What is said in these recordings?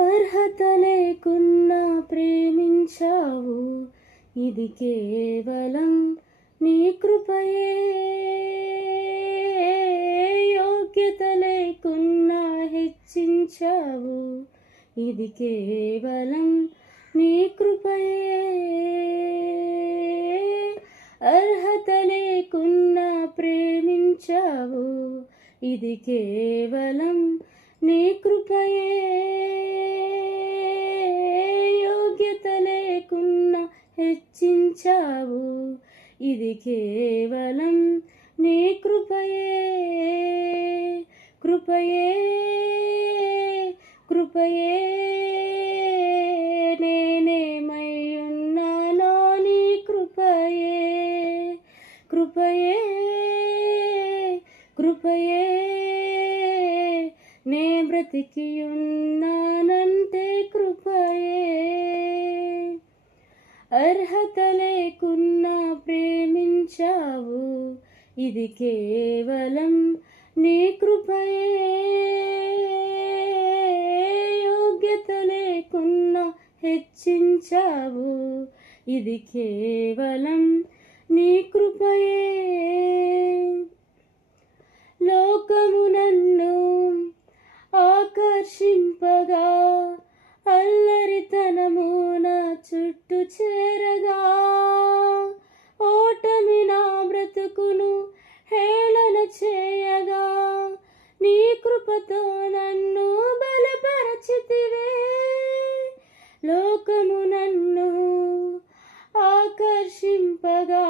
అర్హత లేకున్నా ప్రేమించావు, ఇది కేవలం నీ కృపయే. యోగ్యత లేకున్నా హెచ్చించావు, ఇది కేవలం నీ కృపయే. అర్హత లేకున్నా ప్రేమించావు, ఇది కేవలం నీ కృపయే. యోగ్యత లేకున్నా హెచ్చించావు, ఇది కేవలం నీ కృపయే. కృపయే కృపయే నేనేమై ఉన్నానో నీ కృపయే. కృపయే కృపయే నే బ్రతికి ఉన్నానంటే కృపయే. అర్హత లేకున్నా ప్రేమించావు, ఇది కేవలం నీ కృపయే. యోగ్యత లేకున్నా హెచ్చించావు, ఇది కేవలం నీ కృపయే. లోకము నన్ను ఆకర్షింపగా, అల్లరితనము నా చుట్టూ చేరగా, ఓటమి నా బ్రతుకును హేళన చేయగా, నీ కృపతో నన్ను బలపరచితివే. లోకము నన్ను ఆకర్షింపగా,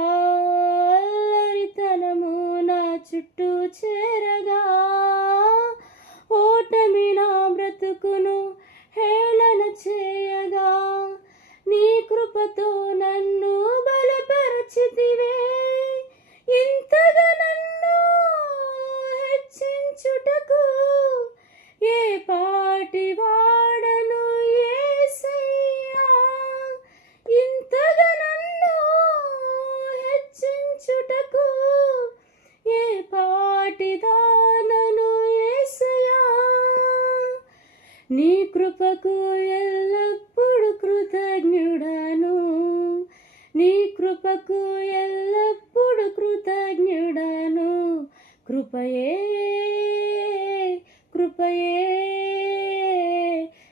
అల్లరితనము నా చుట్టూ చేరగా, ఓటమి నా బ్రతుకును హేళన చేయగా, నీ కృపతో నన్ను బలపరచితివే. ఇంతగా నన్ను హెచ్చించుటకు ఏ పాటి వాడను యేసయ్యా. ఇంతగా నన్ను హెచ్చించుటకు ఏ పాటి దానను యేసయ్యా. నీ కృపకు ఎల్లప్పుడు కృతజ్ఞుడను, నీ కృపకు ఎల్లప్పుడు కృతజ్ఞుడను. కృపయే కృపయే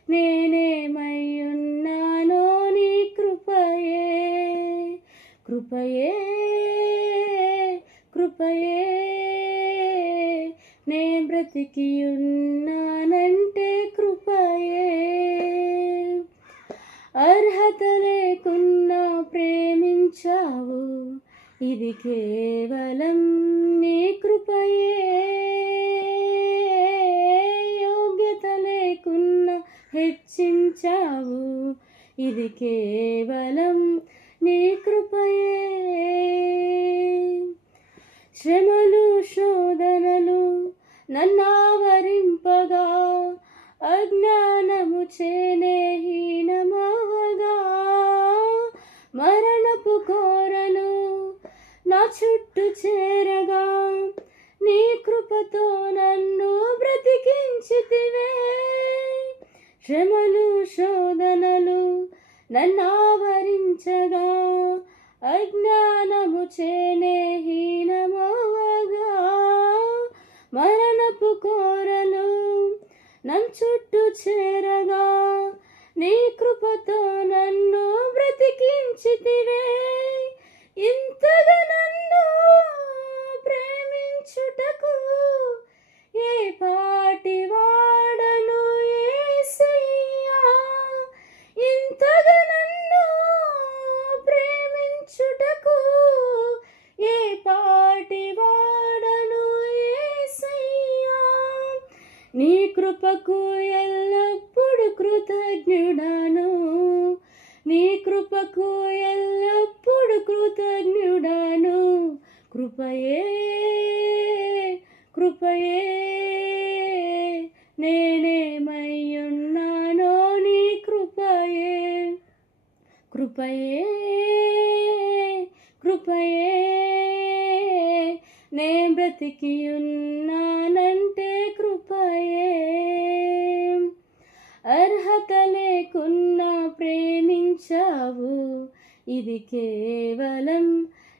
నేనేమై ఉన్నానో నీ కృపయే. కృపయే కృపయే నే బ్రతికి ఉన్నానంటే కృపయే. అర్హత లేకున్నా ప్రేమించావు, ఇది కేవలం నీ కృపయే. యోగ్యత లేకున్నా హెచ్చించావు, ఇది కేవలం నీ కృపయే. శ్రమలు శోధనలు నన్నావరింపగా, అజ్ఞానము చేనే హీనమవగా, మరణపు కోరలు నా చుట్టూ చేరగా, నీ కృపతో నన్ను బ్రతికించితివే. శ్రమలు శోధనలు నన్నావరించగా, అజ్ఞానము చేనే హీనమవగా, మరణపు కోరలు నన్ను చుట్టూ చేరగా, నీ కృపతో నన్ను బ్రతికించితివే. ఇంతగా నన్ను ప్రేమించుటకు ఏ పాటి వాడను యేసయ్యా. ఇంతగా నన్ను ప్రేమించుటకు ఏ పాటి వాడను యేసయ్యా. నీ కృపకు ఎల్లప్పుడు కృతజ్ఞుడను, నీ కృపకు ఎల్లప్పుడు కృతజ్ఞుడను. కృపయే కృపయే నేనేమై ఉన్నానో నీ కృపయే. కృపయే కృపయే నే బ్రతికి ఉన్నానంటే కృపయే. అర్హత లేకున్నా ప్రేమించావు, ఇది కేవలం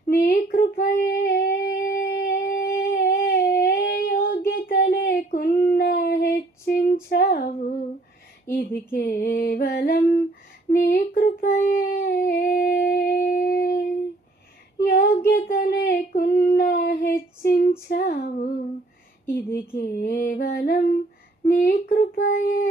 నీ కృపయే. యోగ్యత లేకున్నా హెచ్చించావు, ఇది కేవలం నీ కృపయే. యోగ్యత లేకున్నా హెచ్చించావు, ఇది కేవలం నీ కృపయే.